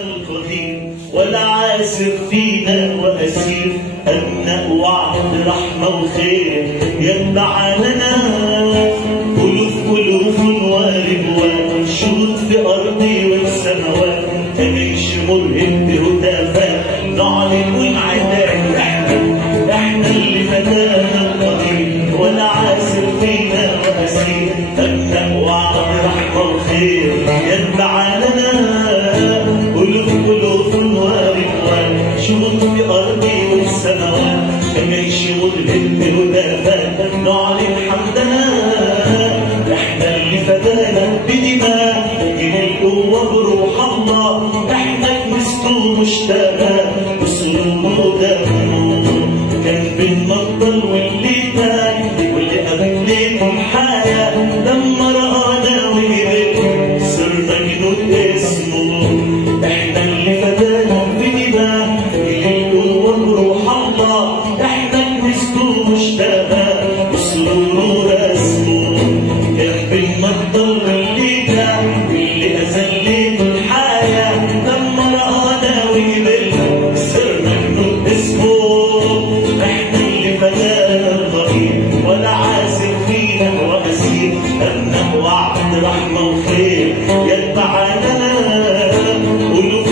القدير ولا عاسر فينا وأسير أمنأ وعد رحمة وخير يتبع لنا ألوف وربوان شهود في أرضي والسماوات كجيش مرهب بهتافات نعلن والعداء احنا اللي فتانا القدير ولا عاسر فينا وأسير أمنأ وعد رحمة وخير يتبع لنا ألوف وربوان شهود في أرضي والسماوات كجيش مرهب بهتافات نعلن حمدنا احنا اللي فدانا بدماء من القوة بروح الله احنا كنيسته مشتاقة بصلوبه دمه كان بنمطر واللي تاني واللي قبل ليكم حياة لما رآنا وجبت صرنا جنود اسمه احنا اللي فدانا بدماء من القوة بروح الله احنا كنيسته مشتاقة بصلوبه رسمه كان بنمطر واللي تاني واللي أزلت الحياة لما رآنا وجبلنا صرنا جنود اسمه احنا اللي فدانا الطريق ولا عاسر فينا وأسير أمنا وعد رحمة وخير يتبع لنا ألوف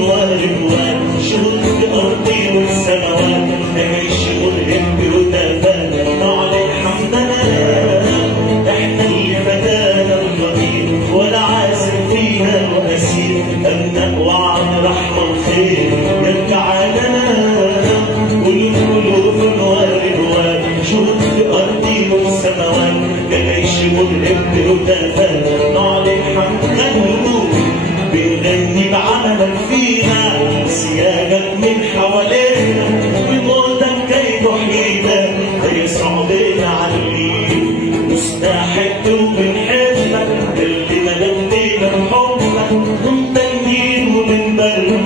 وربوان شهود في أرضي والسماوات كجيش مرهب بهتافات نعلن حمدنا احنا اللي فدانا الطريق ولا عاسر فينا وأسير أمنا وعد رحمة وخير يتبع لنا ألوف وربوان شهود في أرضي والسماوات كجيش مرهب بهتافات نعلن حمدنا بنغني بعملك فينا سياجك من حوالينا بموتك كي تحيينا يسوع بينا عليك مستحق وبنحبك اللي ملكتنا بحبك ممتنين وبنبارك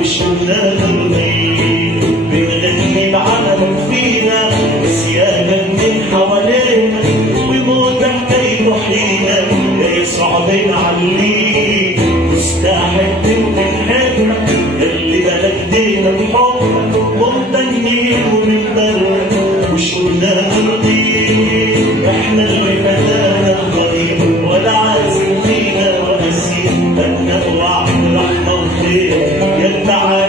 وشنا نرضيك بنغني بعملك فينا سياجك من حوالينا بموتك كي تحيينا يسوع بينا عليك مستحق وبنحبك اللي ملكتنا بحبك ممتنين وبنبارك وشنا نرضيك احنا اللي فدانا القريب ولا عازم فينا وأسير أمنا وعد رحمة وخير يتبع